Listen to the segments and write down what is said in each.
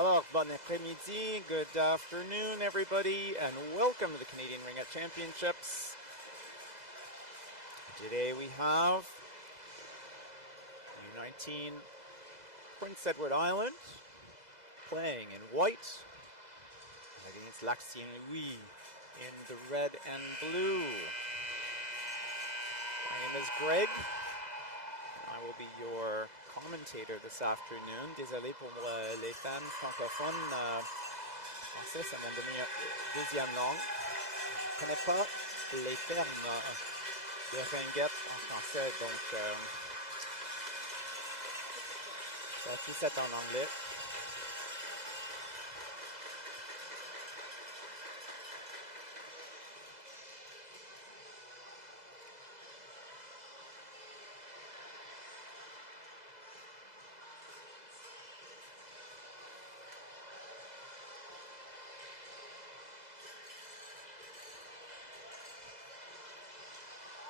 Alors, bon après-midi, good afternoon everybody, and welcome to the Canadian Ring Championships. Today we have U19 Prince Edward Island playing in white against Laxian Louie in the red and blue. My name is Greg, and I will be your commentator this afternoon. Désolé pour les fans francophones. Français, c'est mon deuxième langue. Je ne connais pas les termes de ringuette en français, donc ça aussi c'est en anglais.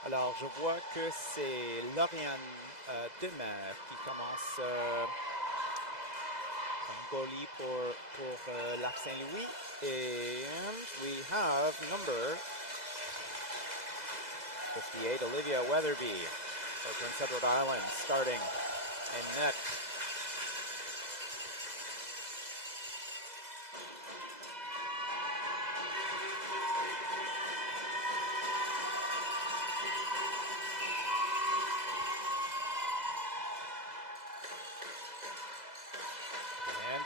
Alors, je vois que c'est Lauriane Demer qui commence comme goalie pour Lac-Saint-Louis. And we have number 58, Olivia Weatherby for Prince Edward Island, starting in net.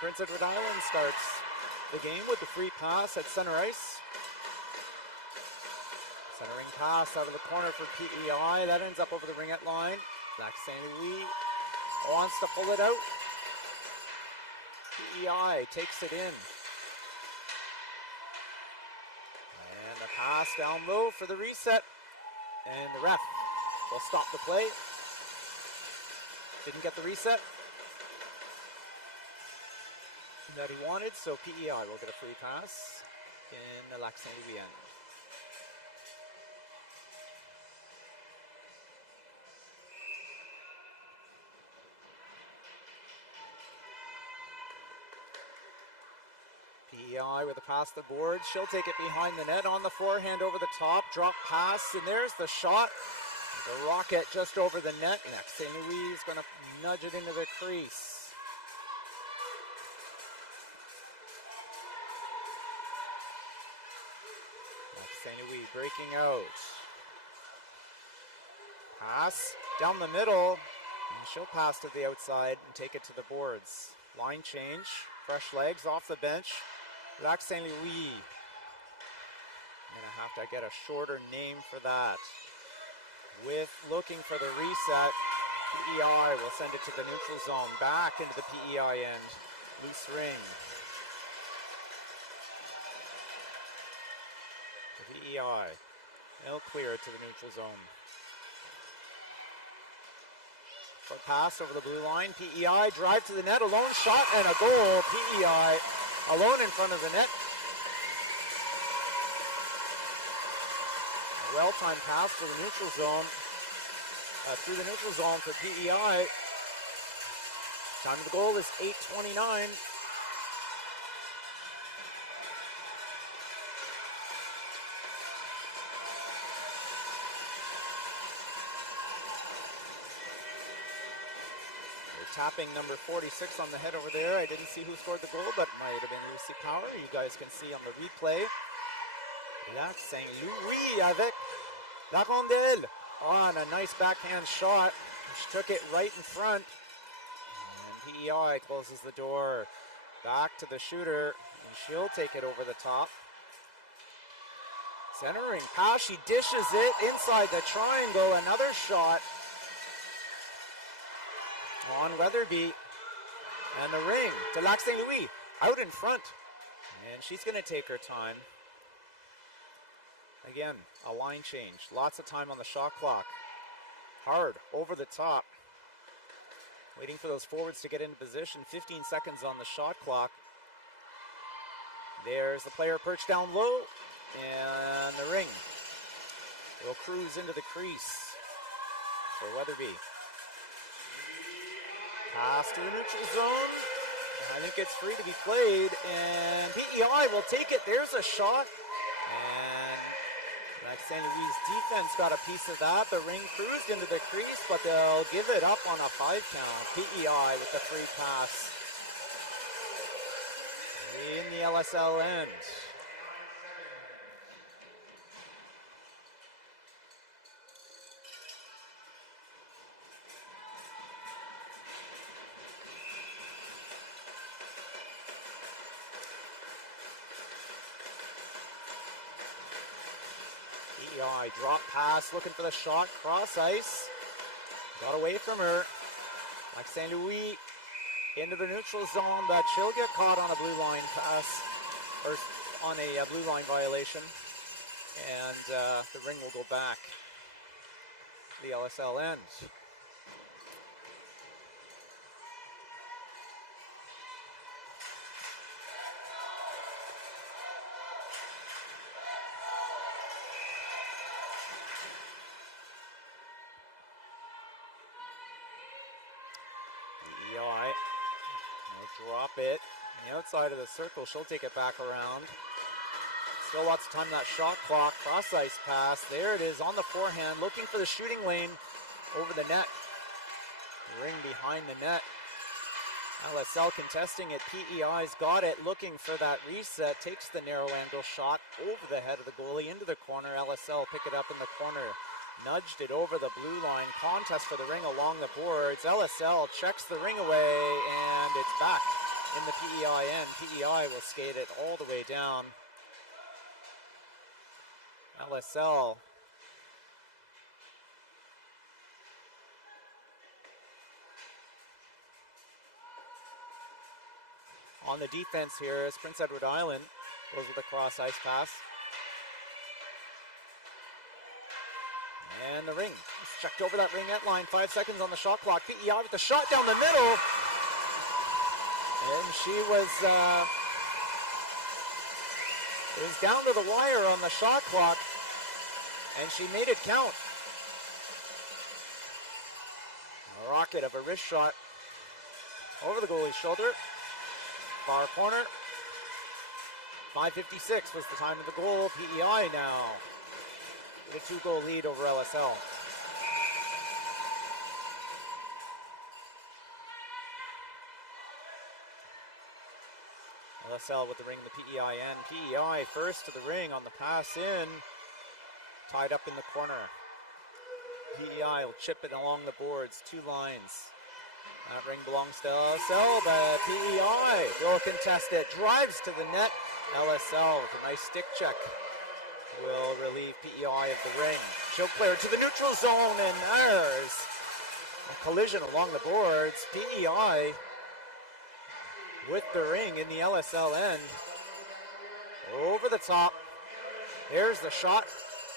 Prince Edward Island starts the game with the free pass at center ice. Centering pass out of the corner for PEI. That ends up over the ringette line. Lac-Saint-Louis wants to pull it out. PEI takes it in. And a pass down low for the reset. And the ref will stop the play. Didn't get the reset that he wanted, so PEI will get a free pass in the Lac-Saint-Louis end. PEI with a pass to the board. She'll take it behind the net on the forehand over the top. Drop pass, and there's the shot. The rocket just over the net. Lac-Saint-Louis is going to nudge it into the crease. Lac-Saint-Louis breaking out. Pass down the middle. And she'll pass to the outside and take it to the boards. Line change. Fresh legs off the bench. Lac-Saint-Louis. I'm going to have to get a shorter name for that. With looking for the reset, PEI will send it to the neutral zone. Back into the PEI end. Loose ring. PEI. They'll clear it to the neutral zone. Foot pass over the blue line. PEI drive to the net. A lone shot and a goal. PEI alone in front of the net. A well-timed pass for the neutral zone. Through the neutral zone for PEI. Time of the goal is 8:29. tapping number 46 on the head over there. I didn't see who scored the goal, but might have been Lucy Power. You guys can see on the replay. That's St.Louis avec la rondelle. On a nice backhand shot. She took it right in front. And PEI closes the door. Back to the shooter. And she'll take it over the top. Centering pass. She dishes it inside the triangle. Another shot on Weatherby. And the ring to Laxian out in front. And she's going to take her time. Again, a line change. Lots of time on the shot clock. Hard, over the top. Waiting for those forwards to get into position. 15 seconds on the shot clock. There's the player perched down low. And the ring will cruise into the crease for Weatherby. Pass to the neutral zone. I think it's free to be played. And PEI will take it. There's a shot. St. Louis' defense got a piece of that. The ring cruised into the crease, but they'll give it up on a 5 count. PEI with the free pass in the LSL end. PEI drop pass, looking for the shot, cross ice. Got away from her. Like St. Louis into the neutral zone, but she'll get caught on a blue line pass, or on a blue line violation. And the ring will go back to the LSL end. Drop it on the outside of the circle. She'll take it back around. Still lots of time on that shot clock. Cross ice pass. There it is on the forehand. Looking for the shooting lane over the net. Ring behind the net. LSL contesting it. PEI's got it. Looking for that reset. Takes the narrow angle shot over the head of the goalie into the corner. LSL pick it up in the corner. Nudged it over the blue line. Contest for the ring along the boards. LSL checks the ring away, and it's back in the PEI end. PEI will skate it all the way down. LSL on the defense here as Prince Edward Island goes with a cross ice pass. And the ring is checked over that ringette line. 5 seconds on the shot clock. PEI with the shot down the middle. And she was down to the wire on the shot clock. And she made it count. A rocket of a wrist shot over the goalie's shoulder. Far corner. 5:56 was the time of the goal. PEI now with a 2-goal lead over LSL. LSL with the ring, the PEI end. PEI first to the ring on the pass in. Tied up in the corner. PEI will chip it along the boards. 2 lines. That ring belongs to LSL, but PEI will contest it. Drives to the net. LSL with a nice stick check will relieve PEI of the ring. She'll clear to the neutral zone, and there's a collision along the boards. PEI with the ring in the LSL end. Over the top. There's the shot.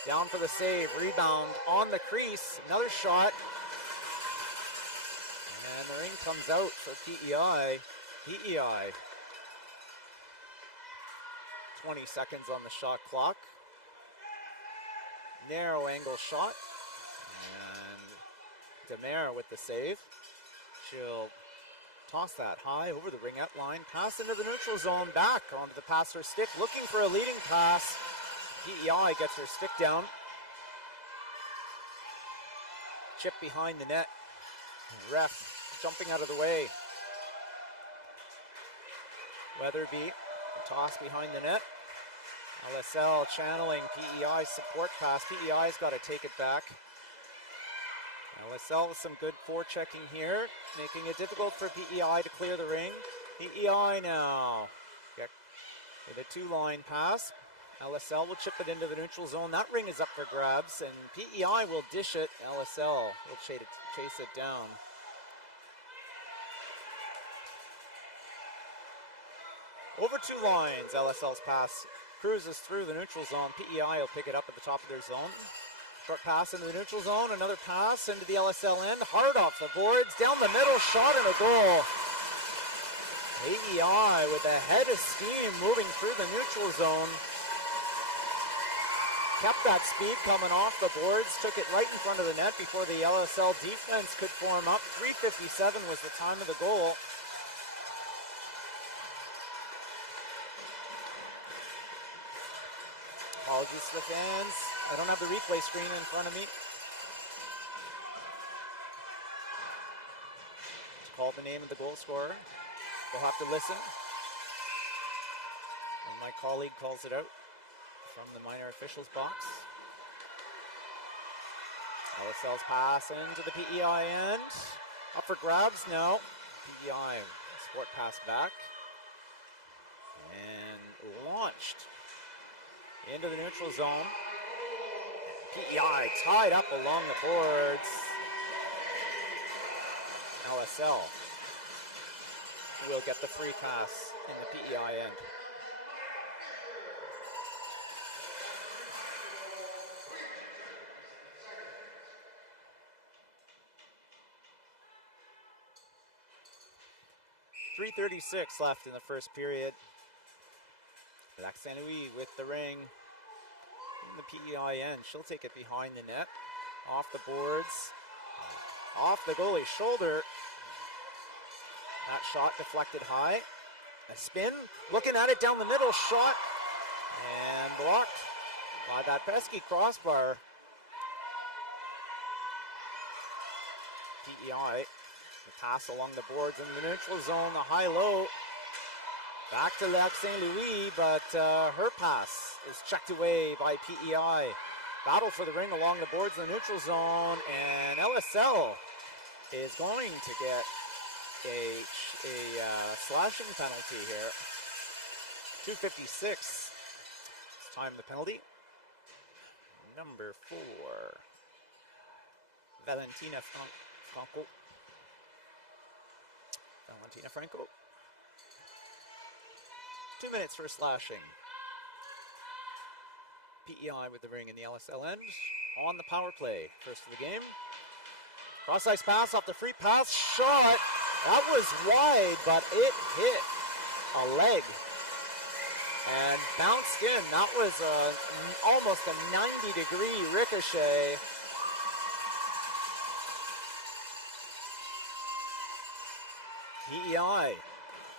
Down for the save. Rebound on the crease. Another shot. And the ring comes out for PEI. PEI. 20 seconds on the shot clock. Narrow angle shot. And Demare with the save. She'll toss that high over the ringette line. Pass into the neutral zone. Back onto the passer stick. Looking for a leading pass. PEI gets her stick down. Chip behind the net. Ref jumping out of the way. Weatherby, toss behind the net. LSL channeling PEI support pass. PEI's got to take it back. LSL with some good forechecking here, making it difficult for PEI to clear the ring. PEI now with a two-line pass. LSL will chip it into the neutral zone. That ring is up for grabs, and PEI will dish it. LSL will chase it down. Over two lines, LSL's pass cruises through the neutral zone. PEI will pick it up at the top of their zone. Short pass into the neutral zone, another pass into the LSL end. Hard off the boards, down the middle, shot and a goal. PEI with a head of steam moving through the neutral zone. Kept that speed coming off the boards, took it right in front of the net before the LSL defense could form up. 3:57 was the time of the goal. Apologies to the fans. I don't have the replay screen in front of me. To call the name of the goal scorer, we'll have to listen. And my colleague calls it out from the minor officials box. LSL's pass into the PEI end. Up for grabs now. PEI sport pass back. And launched into the neutral zone. PEI tied up along the boards. LSL will get the free pass in the PEI end. .336 left in the first period. St. Louis with the ring in the PEI end. She'll take it behind the net, off the boards, off the goalie's shoulder. That shot deflected high. A spin, looking at it down the middle, shot, and blocked by that pesky crossbar. PEI, the pass along the boards in the neutral zone, the high-low. Back to St. Louis, but her pass is checked away by PEI. Battle for the ring along the boards in the neutral zone, and LSL is going to get a slashing penalty here. 2:56. It's time the penalty. Number 4, Valentina Franco. Valentina Franco. 2 minutes for slashing. PEI with the ring in the LSL end. On the power play. First of the game. Cross-ice pass off the free pass. Shot. That was wide, but it hit a leg. And bounced in. That was almost a 90-degree ricochet. PEI.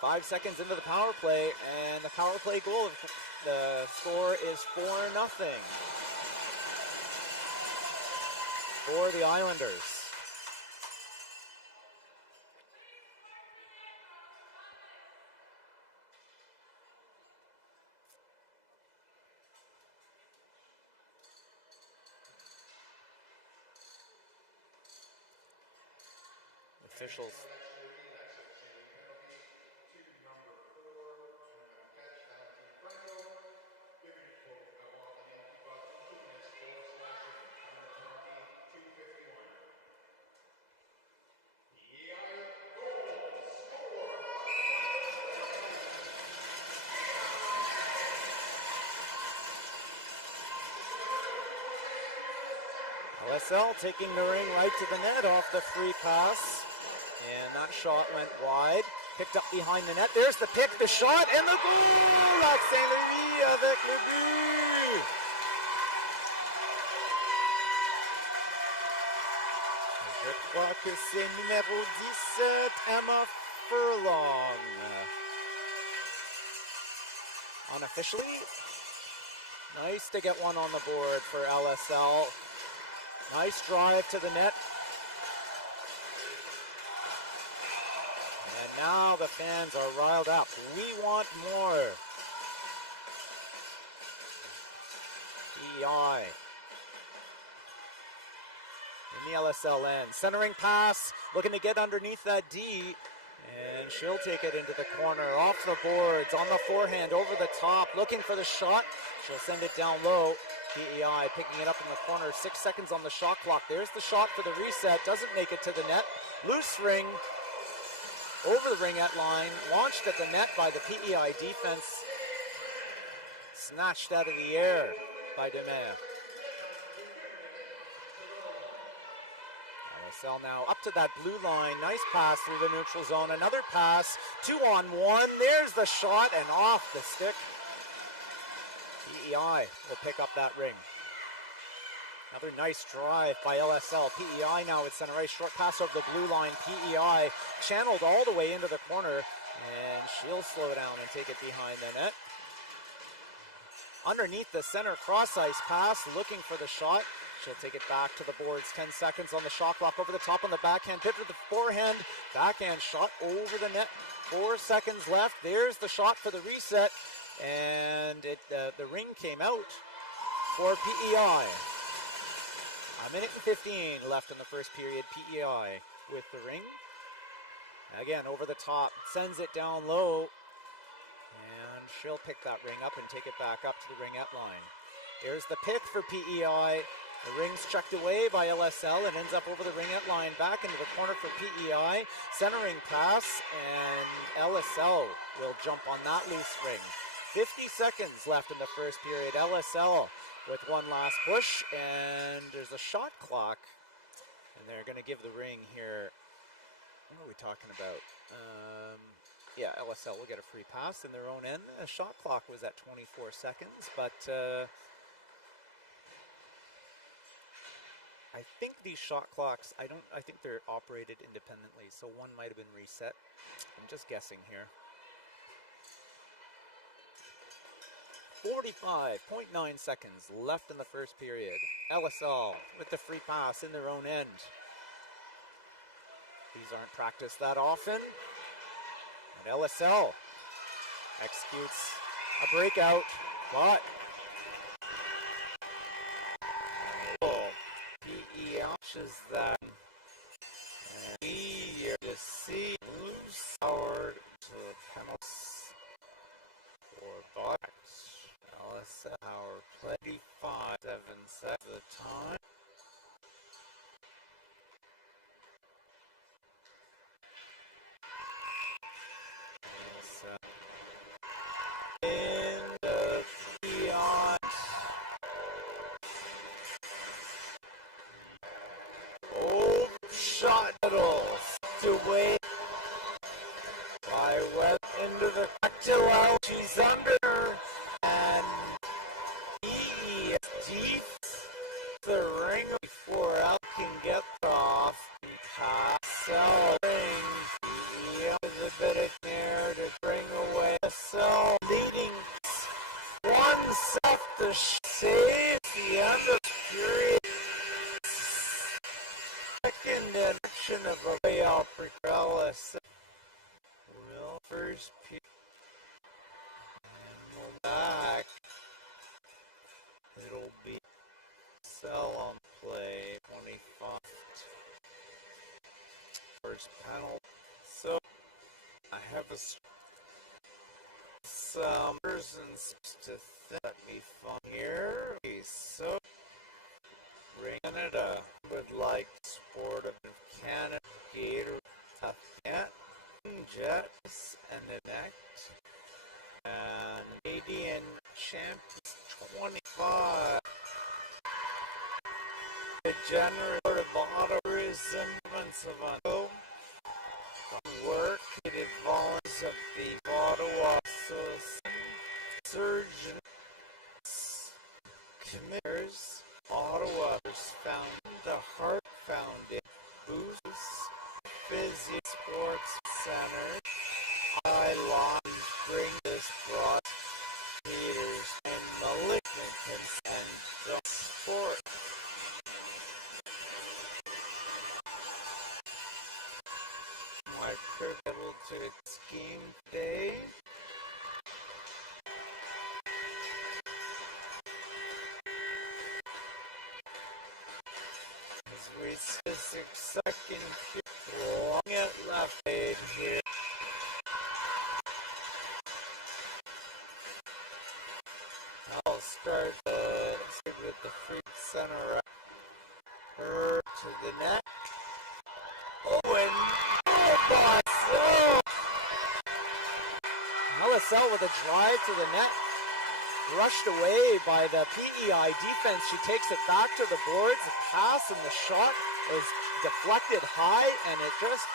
5 seconds into the power play, and the power play goal, the score is 4-0 for the Islanders. Officials. LSL taking the ring right to the net off the free pass. And that shot went wide. Picked up behind the net. There's the pick, the shot, and the goal! St. Louis avec le but! Je crois que c'est numéro 17, Emma Furlong. Unofficially, nice to get one on the board for LSL. Nice drive to the net. Now the fans are riled up. We want more. PEI in the LSL end. Centering pass, looking to get underneath that D. And she'll take it into the corner, off the boards, on the forehand, over the top, looking for the shot. She'll send it down low. PEI picking it up in the corner, 6 seconds on the shot clock. There's the shot for the reset, doesn't make it to the net. Loose ring, over the ringette line, launched at the net by the PEI defense. Snatched out of the air by Demea. LSL now up to that blue line. Nice pass through the neutral zone. Another pass. 2-on-1. There's the shot and off the stick. PEI will pick up that ring. Another nice drive by LSL. PEI now at center ice. Short pass over the blue line. PEI channeled all the way into the corner. And she'll slow down and take it behind the net. Underneath the center cross ice pass. Looking for the shot. She'll take it back to the boards. 10 seconds on the shot clock. Over the top on the backhand. Pivot to the forehand. Backhand shot over the net. 4 seconds left. There's the shot for the reset. And the ring came out for PEI. A minute and 15 left in the first period. PEI with the ring. Again, over the top. Sends it down low. And she'll pick that ring up and take it back up to the ringette line. There's the pick for PEI. The ring's checked away by LSL and ends up over the ringette line, back into the corner for PEI. Centering pass, and LSL will jump on that loose ring. 50 seconds left in the first period. LSL with one last push, and there's a shot clock. And they're going to give the ring here. What are we talking about? Yeah, LSL will get a free pass in their own end. The shot clock was at 24 seconds, but I think these shot clocks, I think they're operated independently, so one might have been reset. I'm just guessing here. 45.9 seconds left in the first period. LSL with the free pass in their own end. These aren't practiced that often. And LSL executes a breakout, but PE options that. And we are to see loose forward to the penalties for Bucks. LSL power play 5-7 at the time. In the field, shot middles to wait by West into the tactile. She's under, and he is deep the ring before Al can get off. Pass out ring. He has a bit of air to bring away. So leading 1-0 to save the end of the period. Second action of a playoff for LSL. Will first pick and we'll back. It'll be sell on play 25. First penalty. So I have some persons to let me fun here. Okay, so Canada would like sport of Canada Gator Tough Jets and Enact and Canadian Champions 25. The general of autorism of Ontario work the volunteers of the Ottawa Surgeons Committers. Ottawa found the Heart Foundation, Boosts, Physio Sports Center, Lodge bring this broad leaders and malignant and sport. My critical to its game today. As we see the 6-second period, long at Lachaine here. I'll start with the free center her to the net. Oh, and LSL with a drive to the net. Brushed away by the PEI defense. She takes it back to the boards. The pass and the shot was deflected high, and it just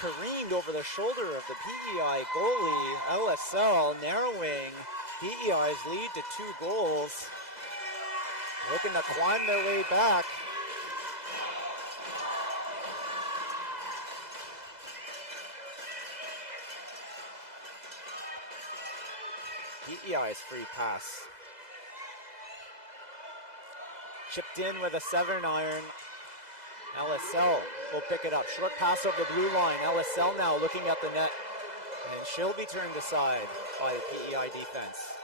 careened over the shoulder of the PEI goalie. LSL narrowing PEI's lead to 2 goals. Looking to climb their way back. PEI's free pass. Chipped in with a 7-iron. LSL will pick it up. Short pass over the blue line. LSL now looking at the net. And she'll be turned aside by the PEI defense.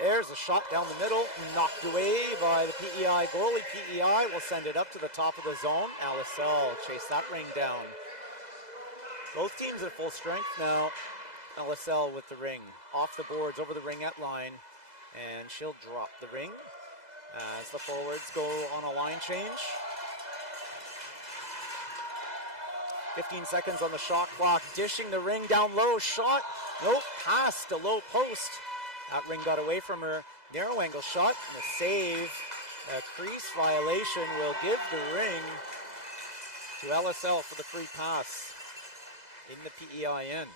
There's a shot down the middle, knocked away by the PEI goalie. PEI will send it up to the top of the zone. LSL chase that ring down. Both teams at full strength now. LSL with the ring off the boards, over the ringette line, and she'll drop the ring as the forwards go on a line change. 15 seconds on the shot clock, dishing the ring down low, shot, nope, pass to low post. That ring got away from her, narrow angle shot, and a save. A crease violation will give the ring to LSL for the free pass in the PEI end.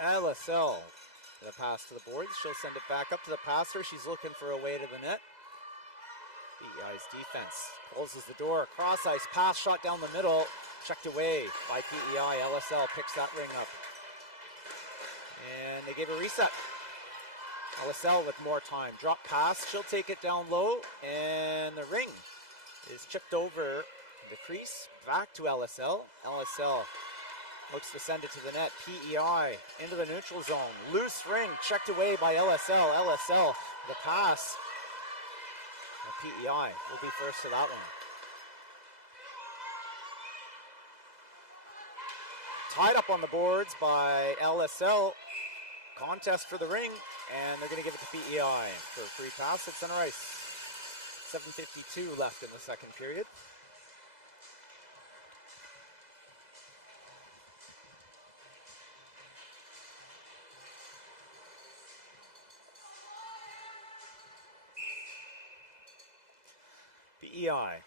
LSL, the pass to the boards. She'll send it back up to the passer. She's looking for a way to the net. PEI's defense closes the door. Cross ice pass, shot down the middle. Checked away by PEI. LSL picks that ring up. And they gave a reset. LSL with more time. Drop pass. She'll take it down low. And the ring is chipped over the crease. Back to LSL. LSL looks to send it to the net. PEI into the neutral zone. Loose ring checked away by LSL. LSL, the pass. And PEI will be first to that one. Tied up on the boards by LSL. Contest for the ring, and they're going to give it to PEI for a free pass at center ice. 7:52 left in the second period. PEI.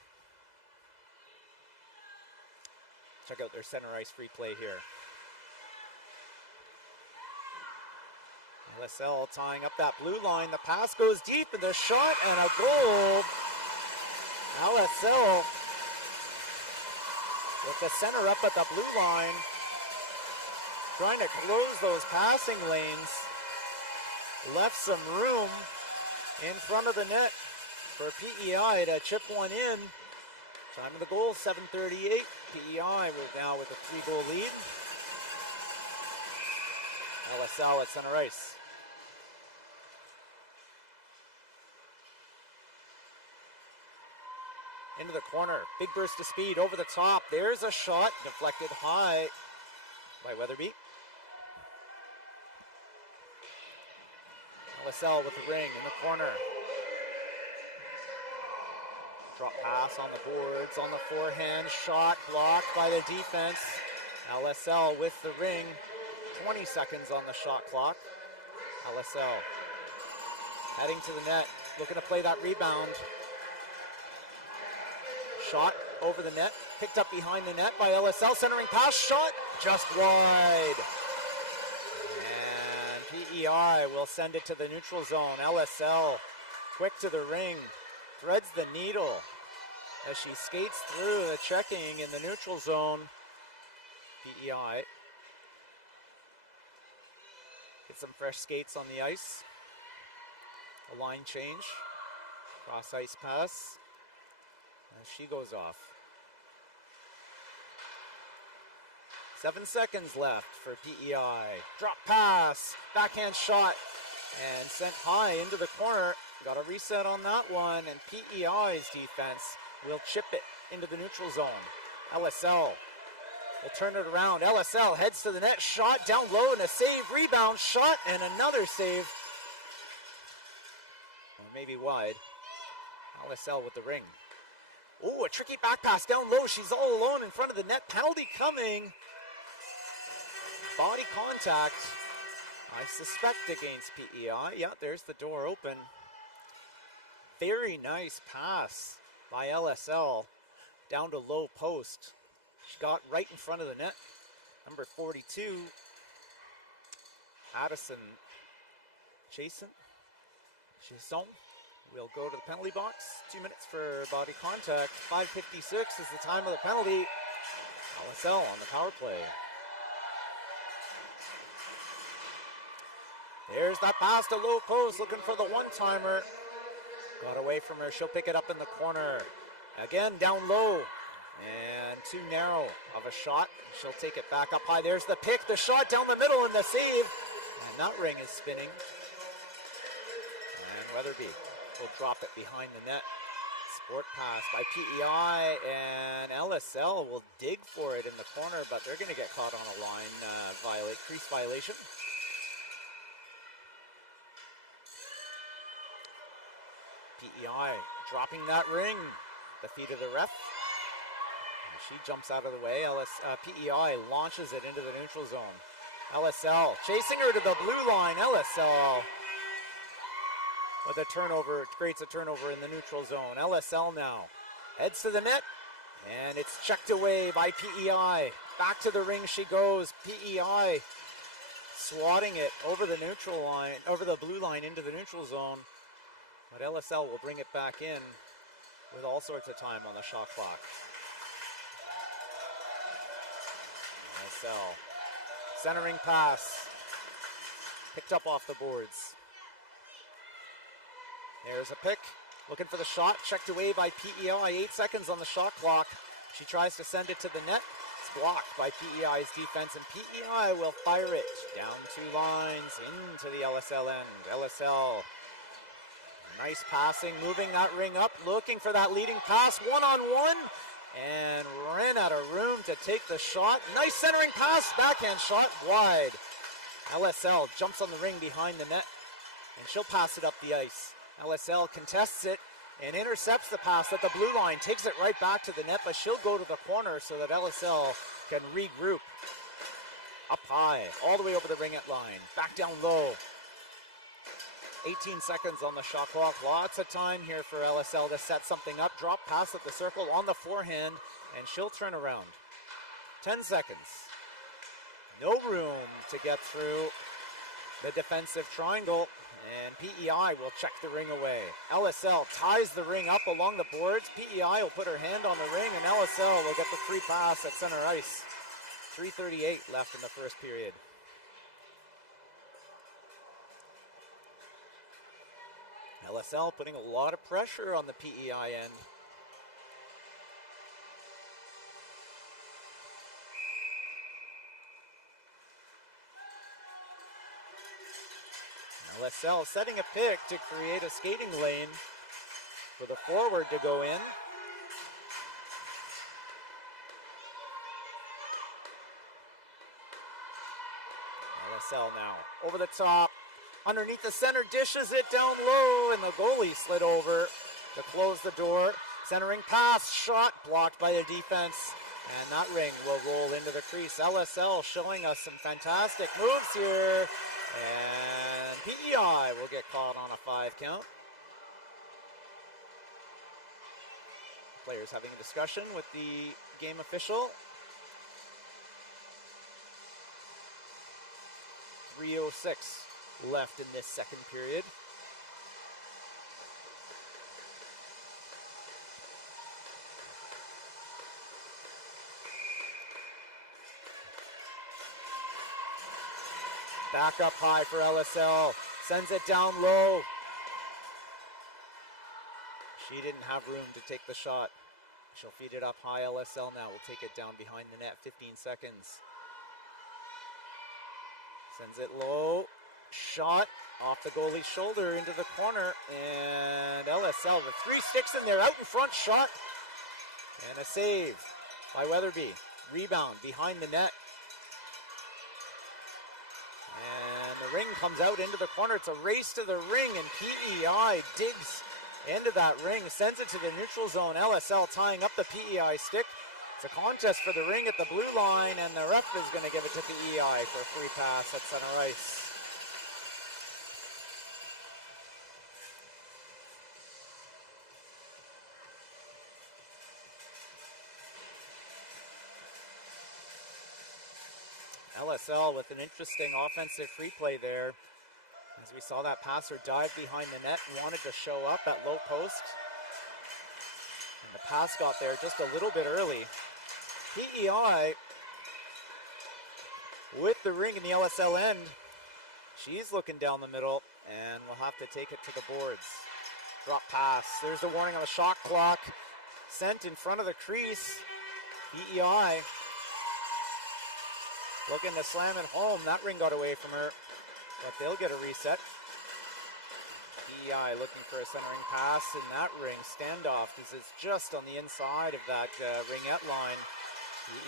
Check out their center ice free play here. LSL tying up that blue line. The pass goes deep and the shot and a goal. LSL with the center up at the blue line. Trying to close those passing lanes. Left some room in front of the net for PEI to chip one in. Time of the goal, 7:38. PEI will now with a 3-goal lead. LSL at center ice. Into the corner, big burst of speed over the top. There's a shot, deflected high by Weatherby. LSL with the ring in the corner. Drop pass on the boards, on the forehand, shot blocked by the defense. LSL with the ring, 20 seconds on the shot clock. LSL heading to the net, looking to play that rebound. Shot over the net, picked up behind the net by LSL, centering pass, shot just wide. And PEI will send it to the neutral zone. LSL quick to the ring, threads the needle. as she skates through the checking in the neutral zone. PEI get some fresh skates on the ice. A line change, cross ice pass, and she goes off. 7 seconds left for PEI. Drop pass, backhand shot, and sent high into the corner. Got a reset on that one, and PEI's defense will chip it into the neutral zone. LSL will turn it around. LSL heads to the net, shot down low, and a save, rebound, shot, and another save. Or maybe wide. LSL with the ring. Oh, a tricky back pass down low. She's all alone in front of the net. Penalty coming. Body contact, I suspect, against PEI. Yeah, there's the door open. Very nice pass by LSL down to low post. She got right in front of the net. Number 42, Addison Chason will go to the penalty box. 2 minutes for body contact. 5:56 is the time of the penalty. LSL on the power play. There's that pass to low post, looking for the one-timer. Got away from her, she'll pick it up in the corner. Again, down low, and too narrow of a shot. She'll take it back up high. There's the pick, the shot down the middle, and the save. And that ring is spinning. And Weatherby will drop it behind the net. Sport pass by PEI, and LSL will dig for it in the corner, but they're going to get caught on a line crease violation. PEI dropping that ring, the feet of the ref. And she jumps out of the way. PEI launches it into the neutral zone. LSL chasing her to the blue line. LSL with a turnover, creates a turnover in the neutral zone. LSL now heads to the net, and it's checked away by PEI. Back to the ring she goes. PEI swatting it over the neutral line, over the blue line into the neutral zone. But LSL will bring it back in with all sorts of time on the shot clock. LSL centering pass, picked up off the boards. There's a pick, looking for the shot, checked away by PEI. 8 seconds on the shot clock. She tries to send it to the net. It's blocked by PEI's defense, and PEI will fire it down 2 lines into the LSL end. LSL, nice passing, moving that ring up, looking for that leading pass, one-on-one, and ran out of room to take the shot. Nice centering pass, backhand shot, wide. LSL jumps on the ring behind the net, and she'll pass it up the ice. LSL contests it and intercepts the pass at the blue line, takes it right back to the net, but she'll go to the corner so that LSL can regroup. Up high, all the way over the ring-at line, back down low. 18 seconds on the shot clock. Lots of time here for LSL to set something up. Drop pass at the circle on the forehand, and she'll turn around. 10 seconds. No room to get through the defensive triangle, and PEI will check the ring away. LSL ties the ring up along the boards. PEI will put her hand on the ring, and LSL will get the free pass at center ice. 3:38 left in the first period. LSL putting a lot of pressure on the PEI end. LSL setting a pick to create a skating lane for the forward to go in. LSL now over the top. Underneath the center, dishes it down low, and the goalie slid over to close the door. Centering pass, shot blocked by the defense, and that ring will roll into the crease. LSL showing us some fantastic moves here, and PEI will get caught on a 5 count. Players having a discussion with the game official. 3:06 left in this second period. Back up high for LSL. Sends it down low. She didn't have room to take the shot. She'll feed it up high. LSL now will take it down behind the net. 15 seconds. Sends it low. Shot off the goalie's shoulder into the corner. And LSL, the 3 sticks in there. Out in front shot. And a save by Weatherby. Rebound behind the net. And the ring comes out into the corner. It's a race to the ring, and PEI digs into that ring, sends it to the neutral zone. LSL tying up the PEI stick. It's a contest for the ring at the blue line, and the ref is going to give it to PEI for a free pass at center ice. LSL with an interesting offensive free play there. As we saw that passer dive behind the net and wanted to show up at low post. And the pass got there just a little bit early. PEI with the ring in the LSL end. She's looking down the middle and will have to take it to the boards. Drop pass. There's the warning on the shot clock. Sent in front of the crease. PEI looking to slam it home. That ring got away from her, but they'll get a reset. PEI looking for a centering pass in that ring. Standoff because it's just on the inside of that ringette line.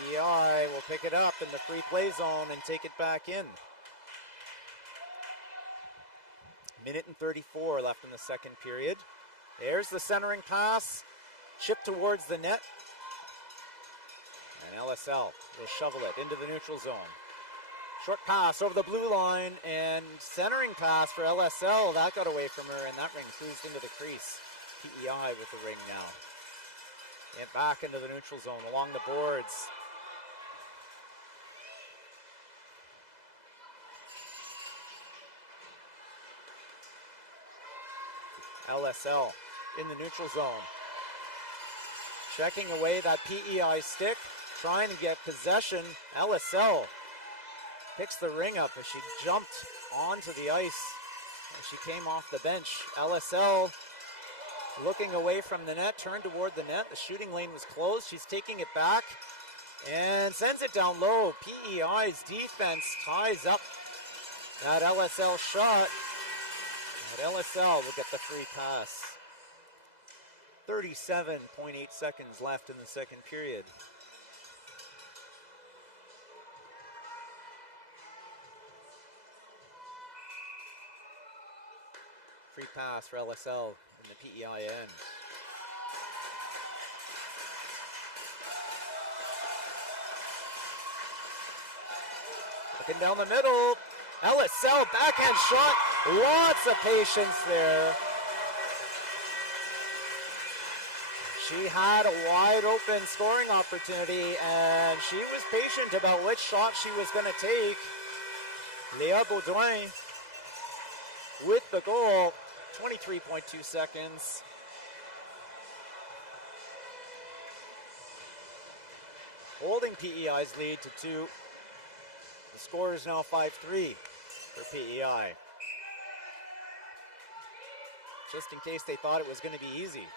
PEI will pick it up in the free play zone and take it back in. Minute and 34 left in the second period. There's the centering pass. Chip towards the net. And LSL will shovel it into the neutral zone. Short pass over the blue line and centering pass for LSL. That got away from her and that ring cruised into the crease. PEI with the ring now. And back into the neutral zone along the boards. LSL in the neutral zone. Checking away that PEI stick. Trying to get possession. LSL picks the ring up as she jumped onto the ice and she came off the bench. LSL looking away from the net, turned toward the net. The shooting lane was closed. She's taking it back and sends it down low. PEI's defense ties up that LSL shot. And LSL will get the free pass. 37.8 seconds left in the second period. Free pass for LSL in the PEI end. Looking down the middle. LSL backhand shot. Lots of patience there. She had a wide open scoring opportunity and she was patient about which shot she was going to take. Léa Baudouin with the goal. 23.2 seconds. Holding PEI's lead to 2. The score is now 5-3 for PEI. Just in case they thought it was going to be easy.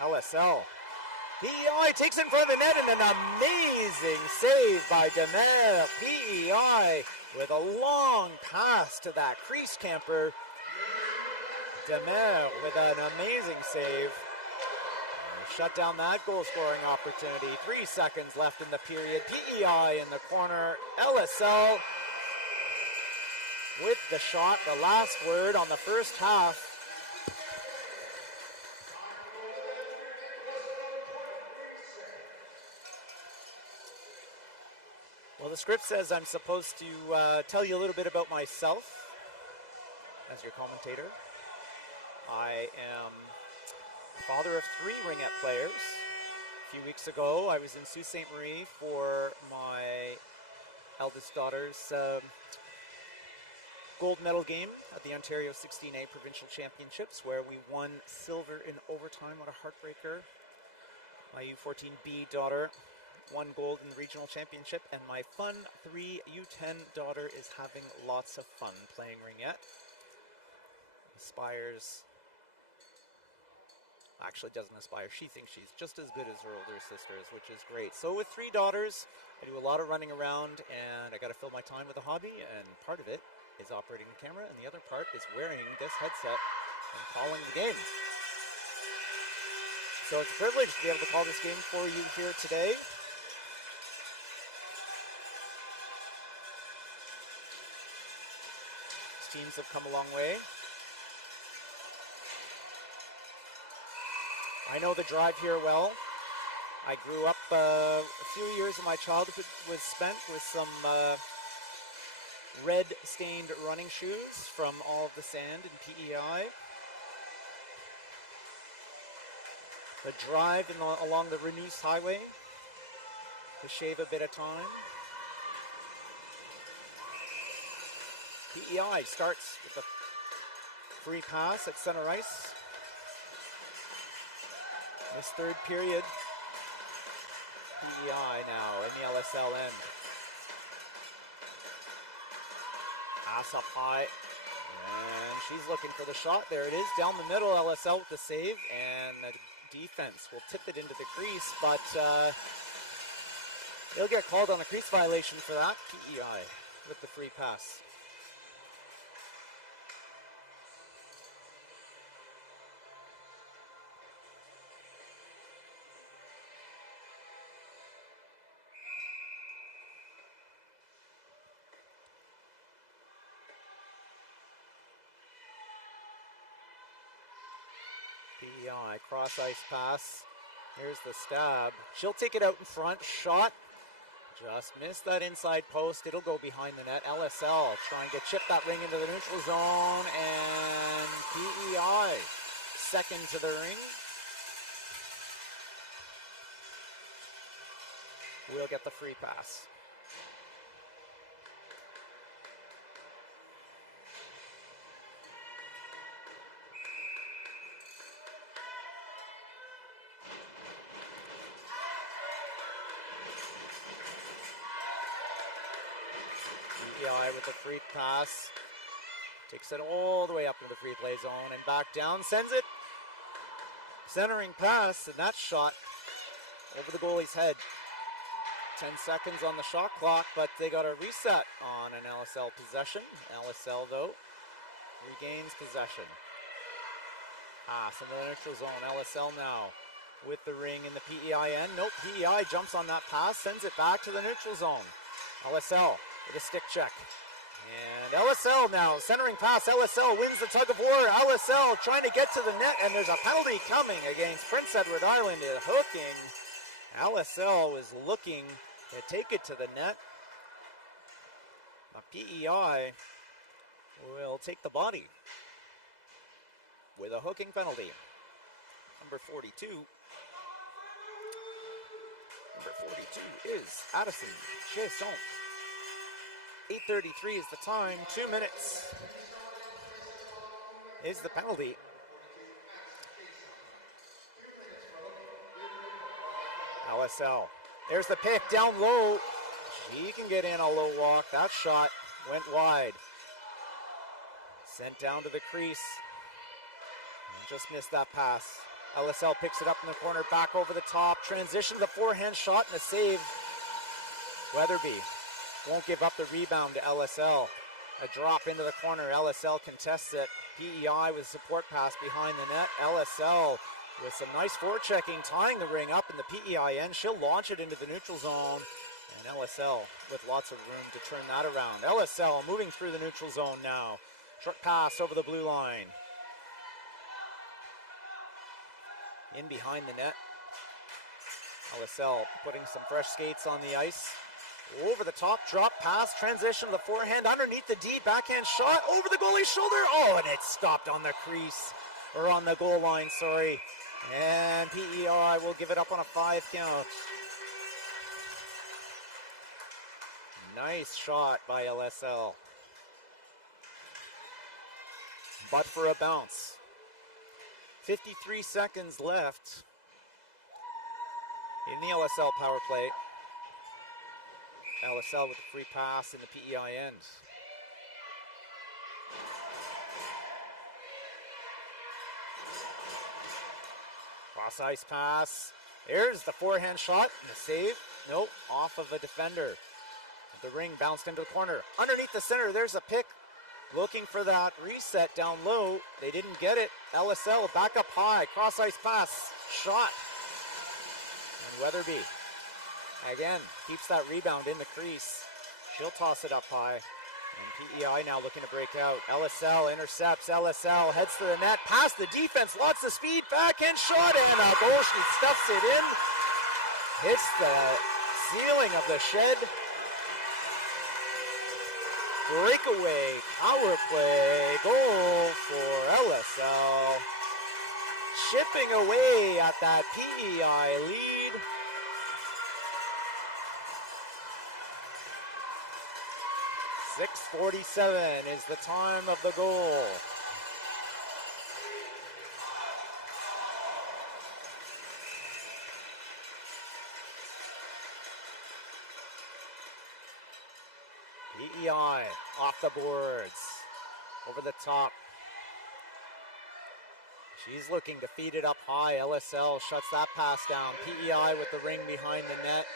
LSL. PEI takes in front of the net and an amazing save by Demer. PEI with a long pass to that crease camper. Demer with an amazing save. Shut down that goal scoring opportunity. 3 seconds left in the period. PEI in the corner. LSL with the shot. The last word on the first half. Well, the script says I'm supposed to tell you a little bit about myself as your commentator. I am the father of 3 ringette players. A few weeks ago, I was in Sault Ste. Marie for my eldest daughter's gold medal game at the Ontario 16A Provincial Championships, where we won silver in overtime. What a heartbreaker. My U14B daughter won gold in the regional championship, and my fun 3 U10 daughter is having lots of fun playing ringette. Aspires, actually doesn't aspire, she thinks she's just as good as her older sisters, which is great. So with 3 daughters, I do a lot of running around, and I got to fill my time with a hobby, and part of it is operating the camera, and the other part is wearing this headset and calling the game. So it's a privilege to be able to call this game for you here today. These teams have come a long way. I know the drive here well. I grew up, a few years of my childhood was spent with some red-stained running shoes from all of the sand in PEI. The drive along the Renouse Highway to shave a bit of time. PEI starts with a free pass at center ice. This third period, PEI now in the LSL end. Pass up high, and she's looking for the shot. There it is, down the middle. LSL with the save, and the defense will tip it into the crease, but they'll get called on a crease violation for that. PEI with the free pass. PEI cross ice pass. Here's the stab. She'll take it out in front. Shot. Just missed that inside post. It'll go behind the net. LSL trying to chip that ring into the neutral zone. And PEI second to the ring. We'll get the free pass. PEI with the free pass. Takes it all the way up into the free play zone and back down. Sends it. Centering pass, and that shot over the goalie's head. 10 seconds on the shot clock, but they got a reset on an LSL possession. LSL, though, regains possession. Pass in the neutral zone. LSL now with the ring in the PEI end. Nope, PEI jumps on that pass, sends it back to the neutral zone. LSL with a stick check. And LSL now, centering pass. LSL wins the tug of war. LSL trying to get to the net, and there's a penalty coming against Prince Edward Island. Hooking. LSL was looking to take it to the net. But PEI will take the body with a hooking penalty. Number 42. Number 42 is Addison Chesson. 8:33 is the time. 2 minutes is the penalty. LSL. There's the pick down low. She can get in a low walk. That shot went wide. Sent down to the crease. And just missed that pass. LSL picks it up in the corner, back over the top. Transition to the forehand shot and a save. Weatherby won't give up the rebound to LSL. A drop into the corner. LSL contests it. PEI with support pass behind the net. LSL with some nice forechecking, tying the ring up in the PEI end. She'll launch it into the neutral zone. And LSL with lots of room to turn that around. LSL moving through the neutral zone now. Short pass over the blue line. In behind the net. LSL putting some fresh skates on the ice. Over the top, drop pass, transition to the forehand, underneath the D, backhand shot, over the goalie's shoulder. Oh, and it stopped on the crease, or on the goal line, sorry. And PEI will give it up on a 5 count. Nice shot by LSL. But for a bounce. 53 seconds left in the LSL power play. LSL with the free pass in the PEI end. Cross ice pass. There's the forehand shot and a save. Nope, off of a defender. The Ring bounced into the corner. Underneath the center, there's a pick. Looking for that reset down low. They didn't get it. LSL back up high. Cross ice pass. Shot. And Weatherby again keeps that rebound in the crease. She'll toss it up high. And PEI now looking to break out. LSL intercepts. LSL heads to the net. Past the defense. Lots of speed. Backhand shot. And a goal. She stuffs it in. Hits the ceiling of the shed. Breakaway power play goal for LSL. Chipping away at that PEI lead. .647 is the time of the goal. PEI off the boards, over the top. She's looking to feed it up high. LSL shuts that pass down. PEI with the Ring behind the net.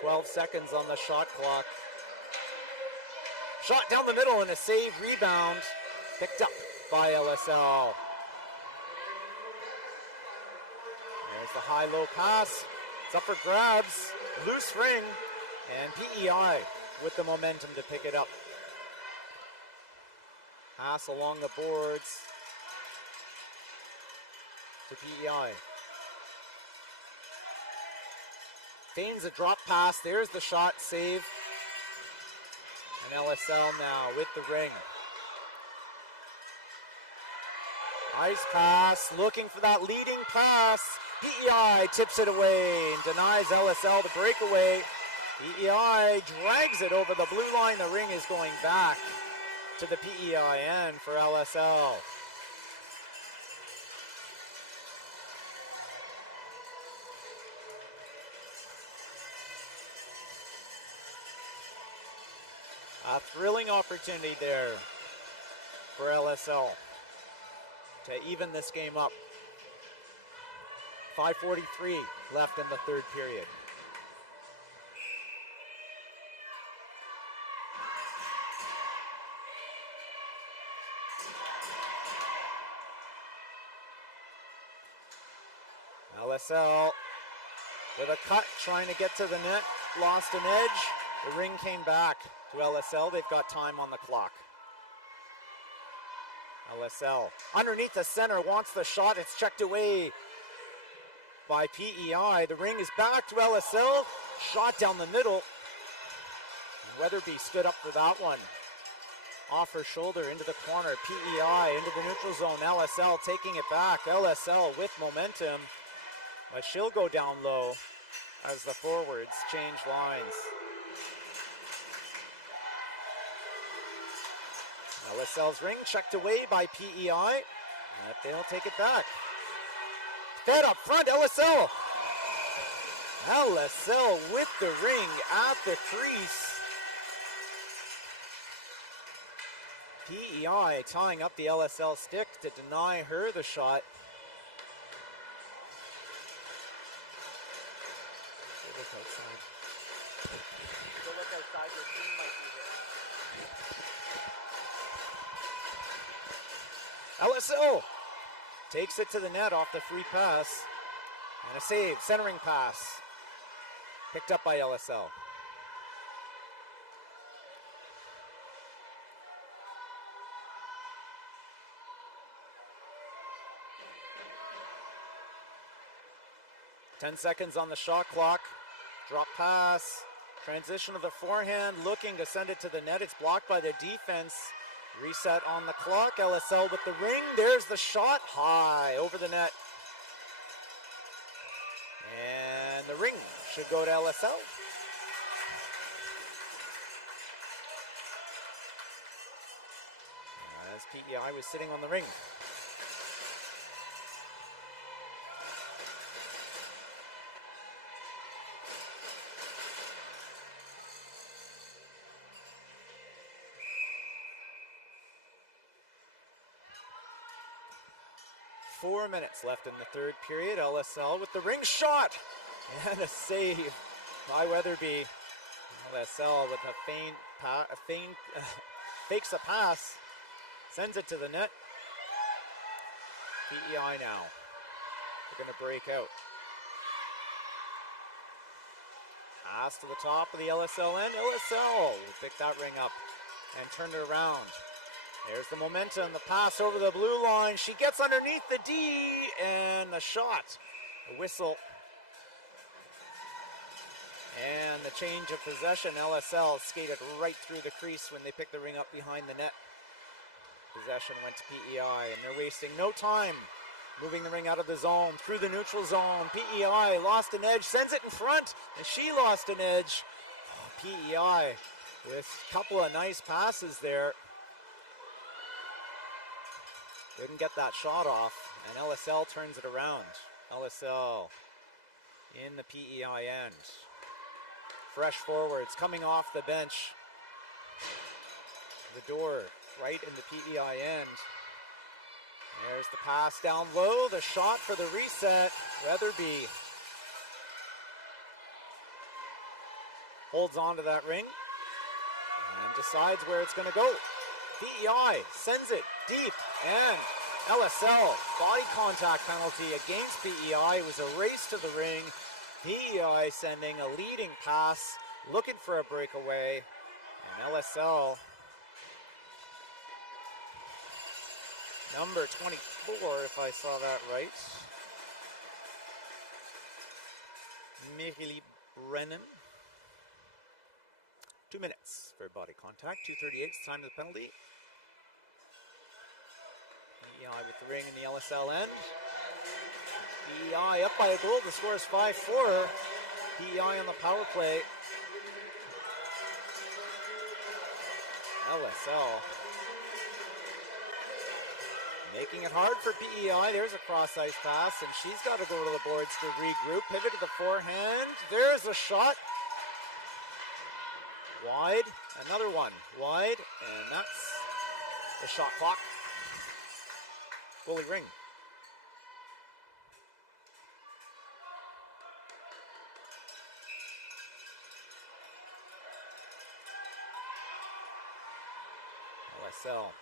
12 seconds on the shot clock. Shot down the middle and a save rebound. Picked up by LSL. There's the high-low pass. It's up for grabs. Loose Ring. And PEI with the momentum to pick it up. Pass along the boards to PEI. Feigns a drop pass. There's the shot, save. And LSL now with the Ring. Nice pass, looking for that leading pass. PEI tips it away and denies LSL the breakaway. PEI drags it over the blue line. The Ring is going back to the PEI end for LSL. A thrilling opportunity there for LSL to even this game up. 5:43 left in the third period. LSL with a cut, trying to get to the net, lost an edge. The Ring came back to LSL. They've got time on the clock. LSL underneath the center, wants the shot. It's checked away by PEI. The Ring is back to LSL. Shot down the middle. Weatherby stood up for that one. Off her shoulder into the corner. PEI into the neutral zone. LSL taking it back. LSL with momentum. But she'll go down low as the forwards change lines. LSL's Ring checked away by PEI, but they'll take it back. Fed up front, LSL. LSL with the Ring at the crease. PEI tying up the LSL stick to deny her the shot. Go look outside, your team might be here. LSL takes it to the net off the free pass. And a save, centering pass. Picked up by LSL. Ten seconds on the shot clock. Drop pass. Transition of the forehand, looking to send it to the net. It's blocked by the defense. Reset on the clock. LSL with the Ring. There's the shot. High over the net. And the Ring should go to LSL. As PEI was sitting on the Ring. 4 minutes left in the third period. LSL with the ring shot and a save by Weatherby. LSL with a fakes a pass, sends it to the net. PEI now. They're going to break out. Pass to the top of the LSL end. LSL will pick that ring up and turn it around. There's the momentum, the pass over the blue line. She gets underneath the D and the shot. The whistle. And the change of possession. LSL skated right through the crease when they picked the ring up behind the net. Possession went to PEI, and they're wasting no time moving the ring out of the zone, through the neutral zone. PEI lost an edge, sends it in front, and she lost an edge. PEI with a couple of nice passes there. Didn't get that shot off, and LSL turns it around. LSL in the PEI end. Fresh forwards coming off the bench. The door right in the PEI end. There's the pass down low, the shot for the reset. Weatherby holds on to that ring and decides where it's going to go. PEI sends it deep, and LSL body contact penalty against PEI. It was a race to the ring. PEI sending a leading pass, looking for a breakaway, and LSL, number 24, if I saw that right, Mireille Brennan. 2 minutes for body contact, 2:38 is the time of the penalty. PEI with the ring in the LSL end. PEI up by a goal, the score is 5-4. PEI on the power play. LSL making it hard for PEI. There's a cross-ice pass, and she's got to go to the boards to regroup. Pivot to the forehand. There's a shot. Wide. Another one. Wide. And that's the shot clock. Goalie ring. LSL.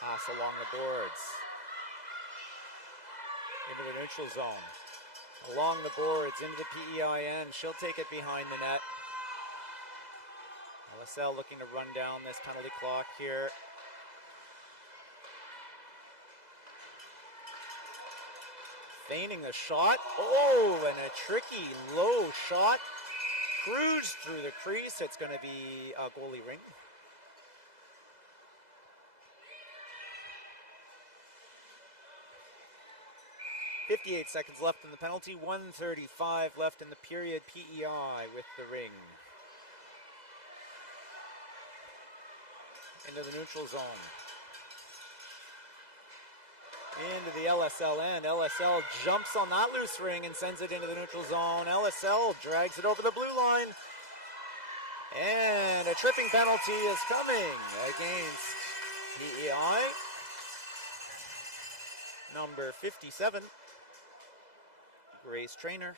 Pass along the boards. Into the neutral zone. Along the boards, into the PEI end. She'll take it behind the net. LSL looking to run down this penalty clock here. Feigning the shot. Oh, and a tricky low shot. Cruised through the crease. It's going to be a goalie ring. .58 seconds left in the penalty, 1:35 left in the period. PEI with the ring. Into the neutral zone. Into the LSL end. LSL jumps on that loose ring and sends it into the neutral zone. LSL drags it over the blue line. And a tripping penalty is coming against PEI. Number 57. Grace Trainer.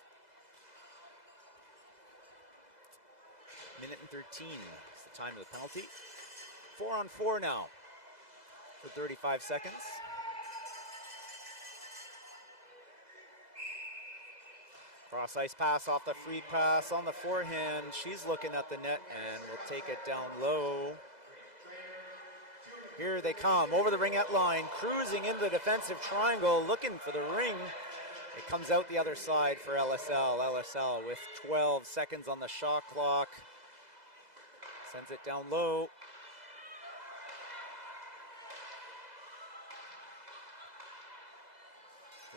Minute and 13 is the time of the penalty. 4-on-4 now for 35 seconds. Cross ice pass off the free pass on the forehand. She's looking at the net and will take it down low. Here they come over the ringette line, cruising into the defensive triangle, looking for the ring. It comes out the other side for LSL. LSL with 12 seconds on the shot clock. Sends it down low.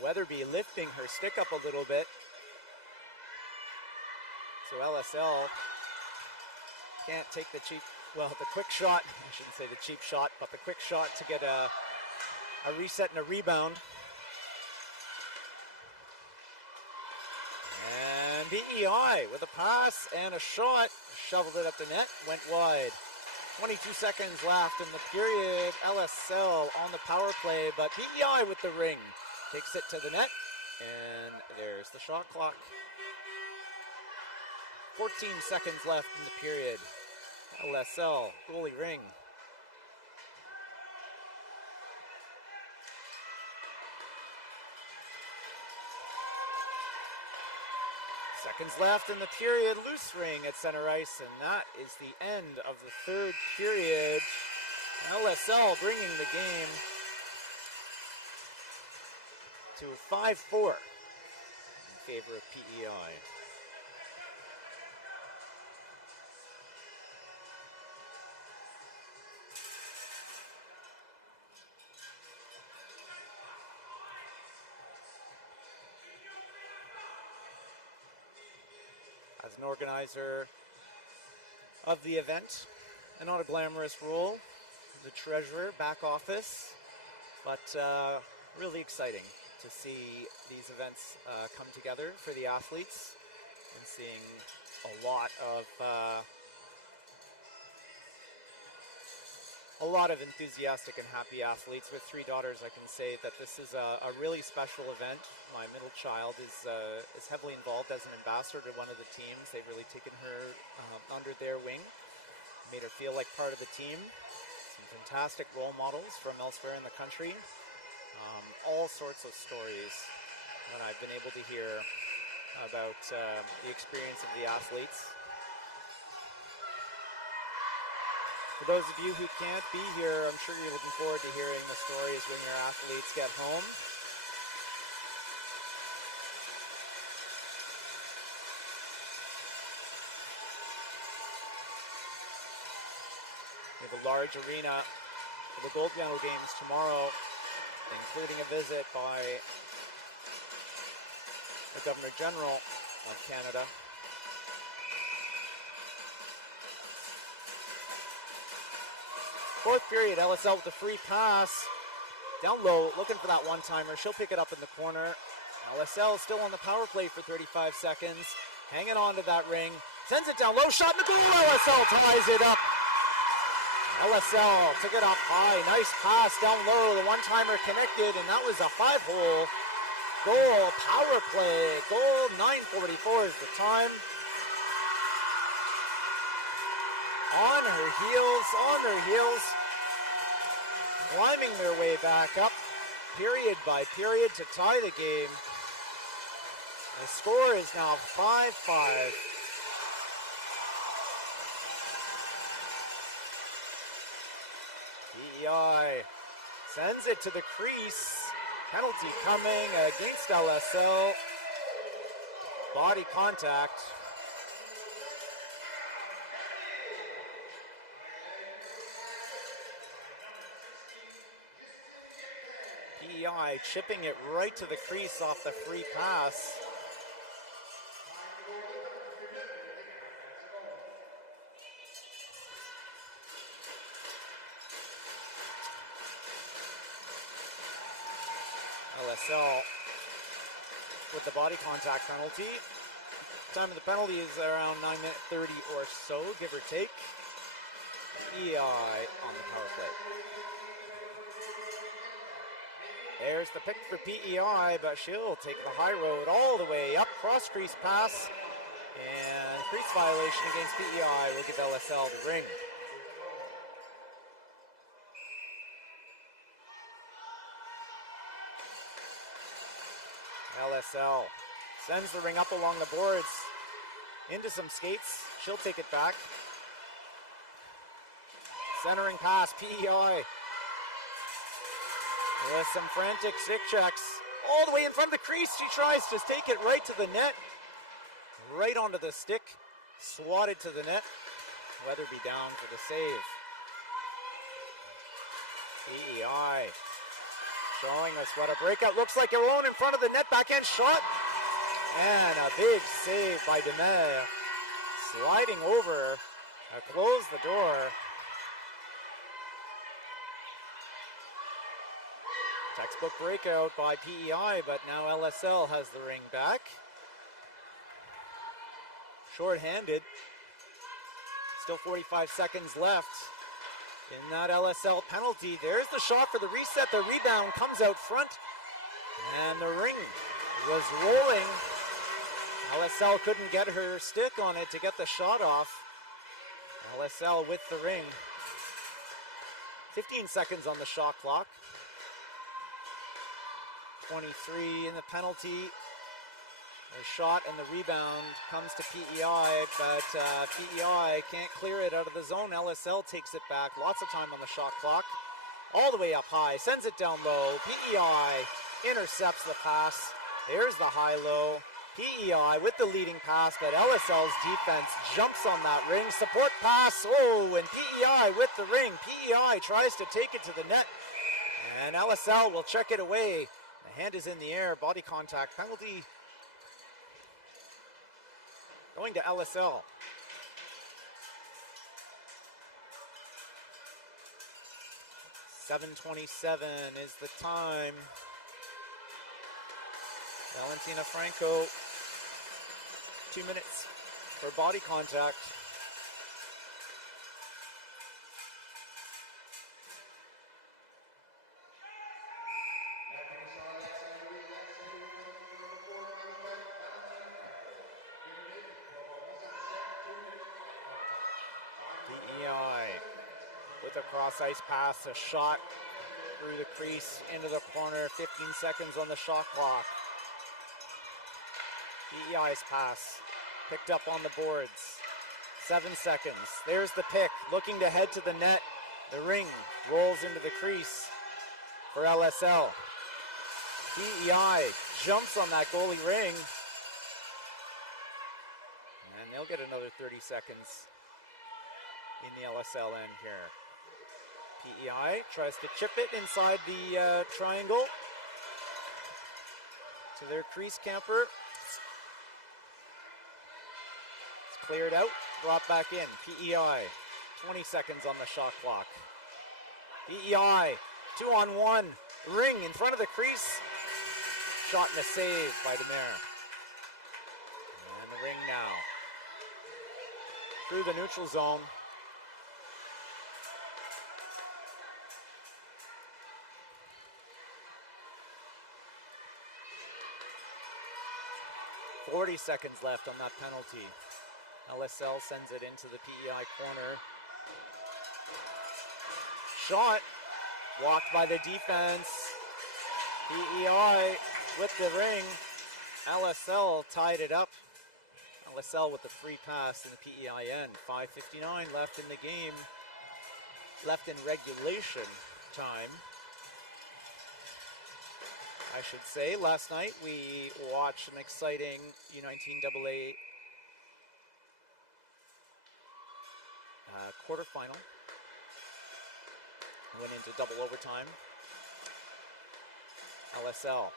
Weatherby lifting her stick up a little bit. So LSL can't take the quick shot. I shouldn't say the cheap shot, but the quick shot to get a reset and a rebound. And PEI with a pass and a shot. Shoveled it up the net, went wide. 22 seconds left in the period. LSL on the power play, but PEI with the ring. Takes it to the net, and there's the shot clock. 14 seconds left in the period. LSL, goalie ring. Seconds left in the period, loose ring at center ice, and that is the end of the third period. LSL bringing the game to 5-4 in favor of PEI. As an organizer of the event, and not a glamorous role, the treasurer, back office, but really exciting to see these events come together for the athletes, and seeing a lot of enthusiastic and happy athletes. With 3 daughters, I can say that this is a really special event. My middle child is heavily involved as an ambassador to one of the teams. They've really taken her under their wing, made her feel like part of the team. Some fantastic role models from elsewhere in the country. All sorts of stories that I've been able to hear about the experience of the athletes. For those of you who can't be here, I'm sure you're looking forward to hearing the stories when your athletes get home. We have a large arena for the gold medal games tomorrow, including a visit by the Governor General of Canada. Fourth period, LSL with a free pass. Down low, looking for that one-timer. She'll pick it up in the corner. LSL still on the power play for 35 seconds. Hanging on to that ring. Sends it down low, shot in the goal. LSL ties it up. LSL took it up high. Nice pass down low. The one-timer connected, and that was a 5-hole goal. Power play. Goal, 9:44 is the time. On her heels, climbing their way back up, period by period, to tie the game. The score is now 5-5. PEI sends it to the crease. Penalty coming against LSL. Body contact. PEI chipping it right to the crease off the free pass. LSL with the body contact penalty. Time of the penalty is around 9:30 or so, give or take. PEI on the power play. There's the pick for PEI, but she'll take the high road all the way up. Cross crease pass, and crease violation against PEI will give LSL the ring. LSL sends the ring up along the boards into some skates. She'll take it back. Centering pass, PEI. With some frantic stick checks. All the way in front of the crease. She tries to take it right to the net. Right onto the stick. Swatted to the net. Weatherby down for the save. PEI showing us what a breakout looks like. Her own in front of the net. Backhand shot. And a big save by Demey. Sliding over. Close the door. Textbook breakout by PEI, but now LSL has the ring back. Short-handed. Still 45 seconds left. in that LSL penalty. There's the shot for the reset. The rebound comes out front, and the ring was rolling. LSL couldn't get her stick on it to get the shot off. LSL with the ring. 15 seconds on the shot clock. 23 in the penalty. The shot and the rebound comes to PEI, but PEI can't clear it out of the zone. LSL takes it back. Lots of time on the shot clock. All the way up high. Sends it down low. PEI intercepts the pass. There's the high-low. PEI with the leading pass, but LSL's defense jumps on that ring. Support pass. Oh, and PEI with the ring. PEI tries to take it to the net, and LSL will check it away. The hand is in the air. Body contact penalty going to LSL. .7:27 is the time. Valentina Franco, 2 minutes for body contact. PEI with a cross ice pass, a shot through the crease into the corner. 15 seconds on the shot clock. PEI's pass picked up on the boards. 7 seconds. There's the pick, looking to head to the net. The ring rolls into the crease for LSL. PEI jumps on that goalie ring, and they'll get another 30 seconds in the LSL end here. PEI tries to chip it inside the triangle to their crease camper. It's cleared out, brought back in. PEI, 20 seconds on the shot clock. PEI, 2-on-1, ring in front of the crease. Shot and a save by Demare. And the ring now. Through the neutral zone. .40 seconds left on that penalty. LSL sends it into the PEI corner. Shot blocked by the defense. PEI with the ring. LSL tied it up. LSL with the free pass in the PEI end. 5:59 left in the game. Left in regulation time, I should say. Last night we watched an exciting U19AA quarterfinal. Went into double overtime. LSL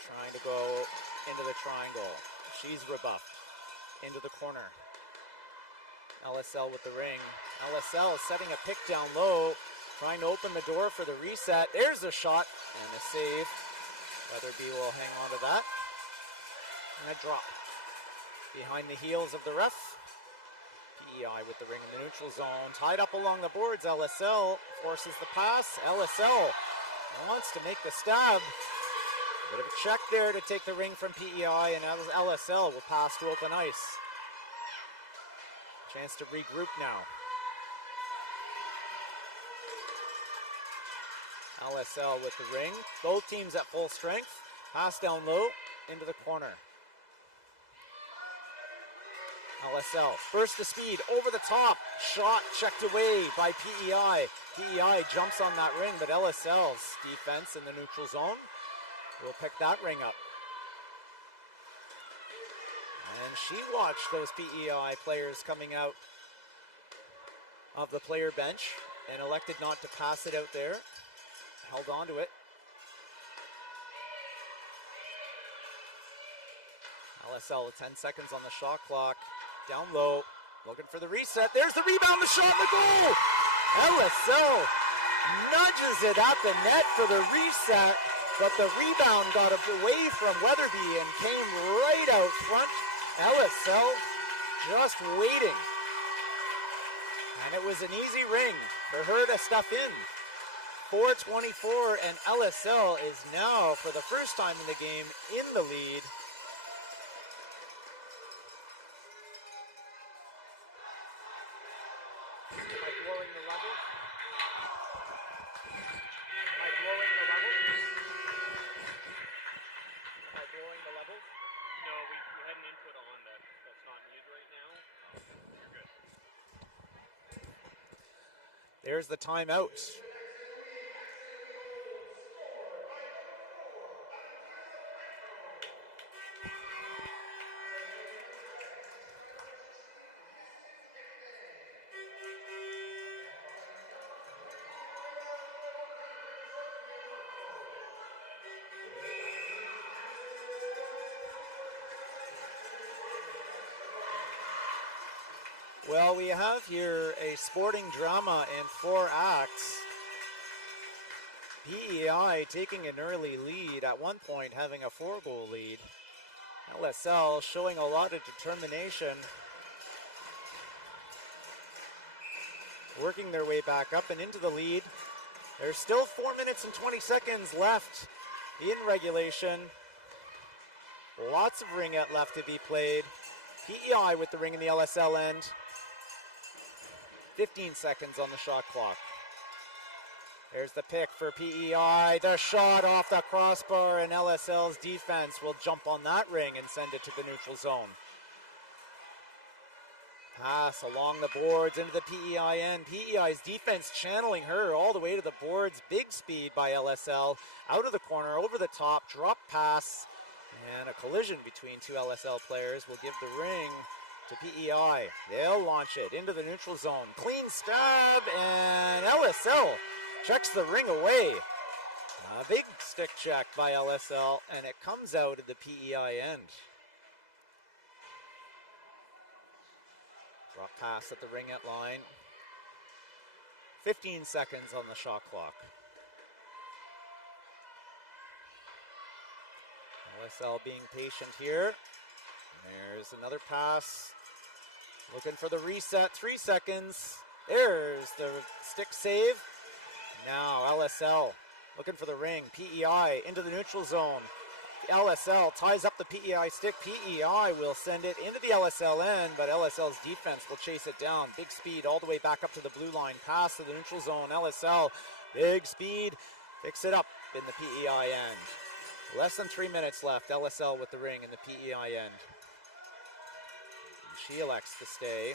trying to go into the triangle. She's rebuffed into the corner. LSL with the ring. LSL setting a pick down low, trying to open the door for the reset. There's a shot and a save. Weatherby will hang on to that. And a drop behind the heels of the ref. PEI with the ring in the neutral zone. Tied up along the boards. LSL forces the pass. LSL wants to make the stab. Bit of a check there to take the ring from PEI, and LSL will pass to open ice. Chance to regroup now. LSL with the ring. Both teams at full strength. Pass down low into the corner. LSL, burst of speed, over the top. Shot checked away by PEI. PEI jumps on that ring, but LSL's defense in the neutral zone will pick that ring up. And she watched those PEI players coming out of the player bench and elected not to pass it out there. Held on to it. LSL with 10 seconds on the shot clock. Down low, looking for the reset. There's the rebound, the shot, the goal! LSL nudges it at the net for the reset, but the rebound got away from Weatherby and came right out front. LSL just waiting. And it was was an easy ring for her to stuff in. 4:24, and LSL is now, for the first time in the game, in the lead. Am I blowing the level? Am I blowing the level? Am I blowing the level? No, we had an input on that's not needed right now. You're good. There's the timeout. Well, we have here a sporting drama in 4 acts. PEI taking an early lead, at one point having a 4-goal lead. LSL showing a lot of determination, working their way back up and into the lead. There's still 4 minutes and 20 seconds left in regulation. Lots of ringette left to be played. PEI with the ring in the LSL end. 15 seconds on the shot clock. There's the pick for PEI. The shot off the crossbar, and LSL's defense will jump on that ring and send it to the neutral zone. Pass along the boards into the PEI end. PEI's defense channeling her all the way to the boards. Big speed by LSL. Out of the corner, over the top, drop pass. And a collision between 2 LSL players will give the ring to PEI. They'll launch it into the neutral zone. Clean stab, and LSL checks the ring away. A big stick check by LSL, and it comes out at the PEI end. Drop pass at the ringette line. 15 seconds on the shot clock. LSL being patient here. There's another pass. Looking for the reset. 3 seconds. There's the stick save. Now LSL looking for the ring. PEI into the neutral zone. LSL ties up the PEI stick. PEI will send it into the LSL end, but LSL's defense will chase it down. Big speed all the way back up to the blue line. Pass to the neutral zone. LSL, big speed. Picks it up in the PEI end. Less than 3 minutes left. LSL with the ring in the PEI end. She elects to stay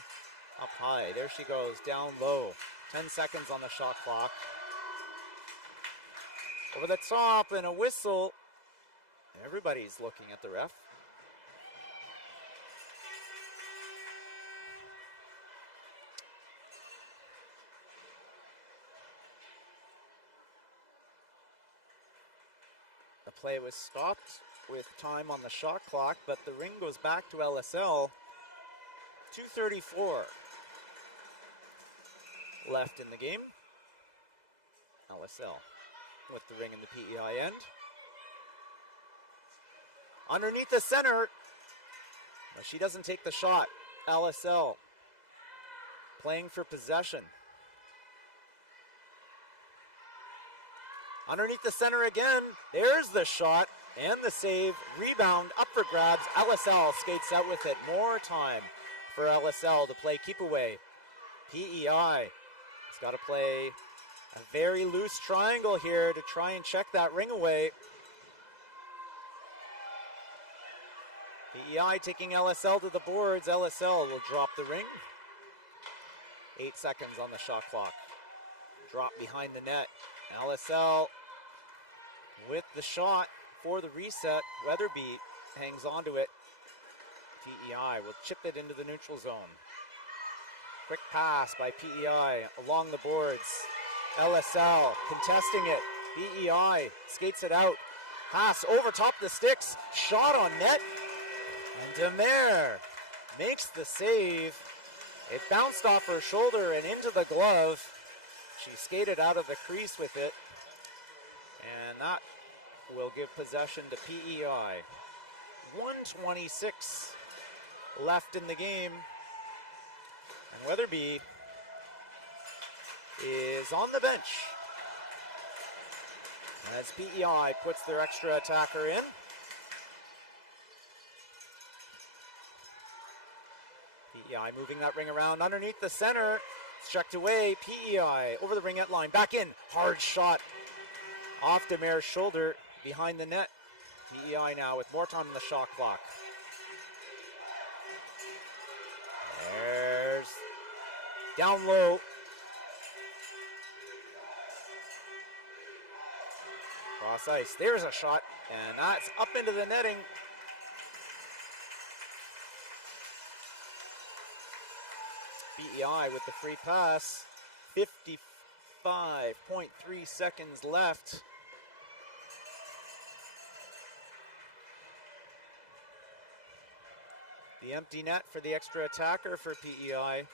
up high. There she goes, down low. 10 seconds on the shot clock. Over the top and a whistle. Everybody's looking at the ref. The play was stopped with time on the shot clock, but the ring goes back to LSL. 2:34 left in the game. LSL with the ring in the PEI end. Underneath the center, but she doesn't take the shot. LSL playing for possession. Underneath the center again, there's the shot and the save. Rebound, up for grabs. LSL skates out with it. More time for LSL to play keep away. PEI has got to play a very loose triangle here to try and check that ring away. PEI taking LSL to the boards. LSL will drop the ring. 8 seconds on the shot clock. Drop behind the net. LSL with the shot for the reset. Weatherby hangs onto it. PEI will chip it into the neutral zone. Quick pass by PEI along the boards. LSL contesting it. PEI skates it out. Pass over top the sticks. Shot on net. And Demare makes the save. It bounced off her shoulder and into the glove. She skated out of the crease with it. And that will give possession to PEI. 1:26 left in the game. And Weatherby is on the bench as PEI puts their extra attacker in. PEI moving that ring around underneath the center. It's checked away. PEI over the ringette line. Back in. Hard shot off Demer's shoulder behind the net. PEI now with more time on the shot clock. There's down low. Cross ice. There's a shot, and that's up into the netting. PEI with the free pass. 55.3 seconds left. The empty net for the extra attacker for PEI.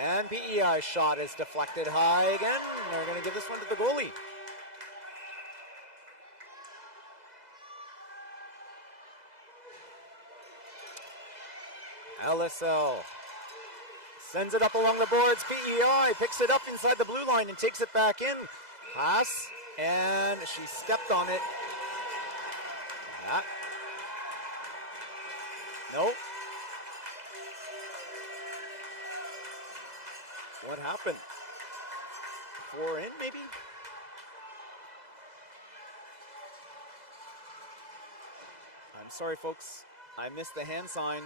And PEI's shot is deflected high again. They're going to give this one to the goalie. LSL sends it up along the boards. PEI picks it up inside the blue line and takes it back in. Pass, and she stepped on it. Yeah. Nope. What happened? 4 in, maybe? I'm sorry, folks. I missed the hand sign.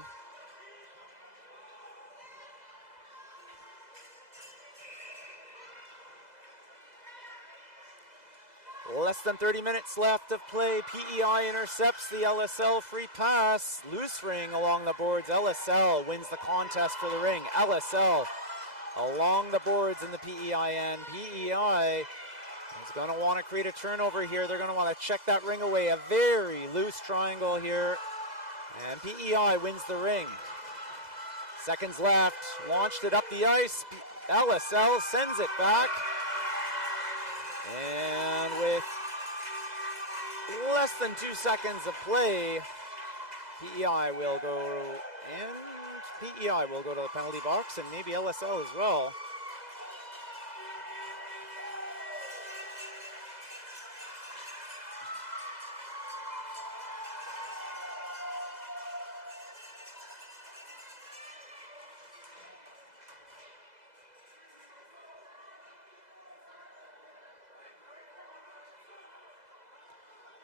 Less than 30 minutes left of play. PEI intercepts the LSL free pass. Loose ring along the boards. LSL wins the contest for the ring. LSL along the boards in the PEI end. PEI is going to want to create a turnover here. They're going to want to check that ring away. A very loose triangle here. And PEI wins the ring. Seconds left. Launched it up the ice. LSL sends it back. And with less than 2 seconds of play, PEI will go, and PEI will go to the penalty box, and maybe LSL as well.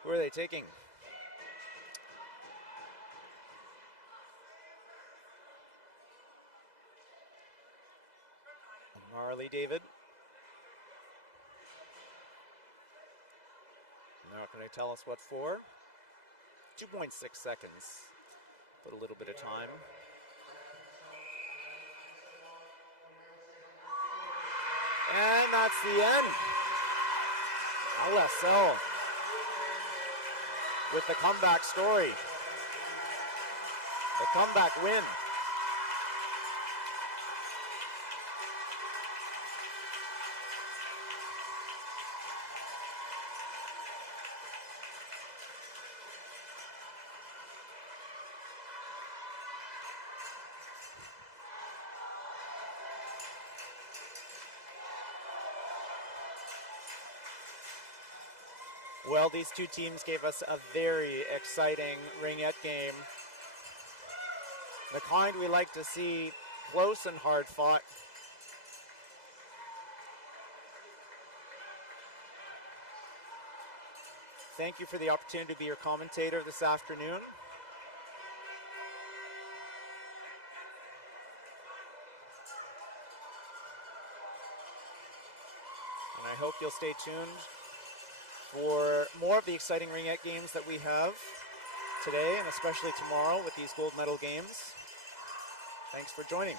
Who are they taking? Marley David. Now can they tell us what for? 2.6 seconds. Put a little bit of time. And that's the end. LSL with the comeback story. The comeback win. Well, these two teams gave us a very exciting ringette game. The kind we like to see, close and hard fought. Thank you for the opportunity to be your commentator this afternoon. And I hope you'll stay tuned for more of the exciting ringette games that we have today and especially tomorrow with these gold medal games. Thanks for joining.